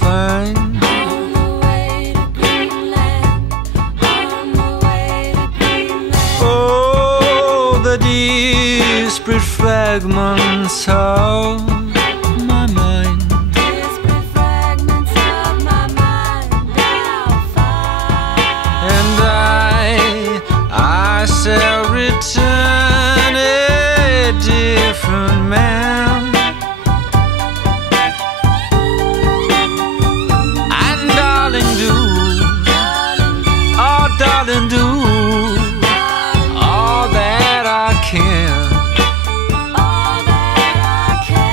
find. On the way to Greenland, on the way to Greenland. Oh, the disparate fragments of my mind. Disparate fragments of my mind I'll find. And I shall return a different man. And darling, do, oh darling, do all that I can. All that I can.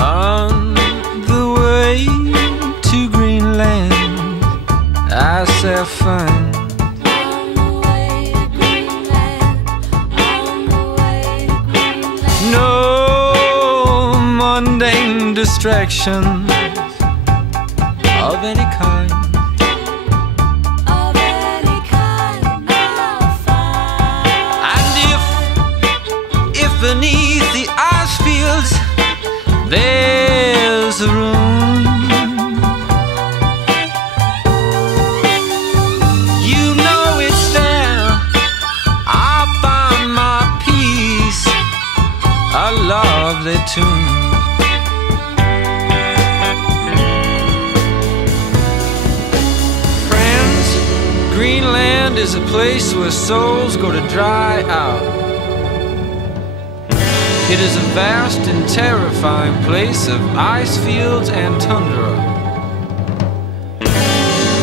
On the way to Greenland, I shall find. On the way to Greenland, on the way to Greenland. No mundane distractions of any kind. Of any kind I'll find. And if beneath the ice fields there's a room, you know it's there. I'll find my peace, a lovely tune. Friends, Greenland is a place where souls go to dry out. It is a vast and terrifying place of ice fields and tundra.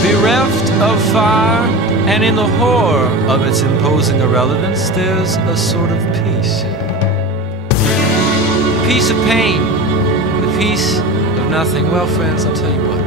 Bereft of fire, and in the horror of its imposing irrelevance, there's a sort of peace. The peace of pain, the peace of nothing. Well, friends, I'll tell you what.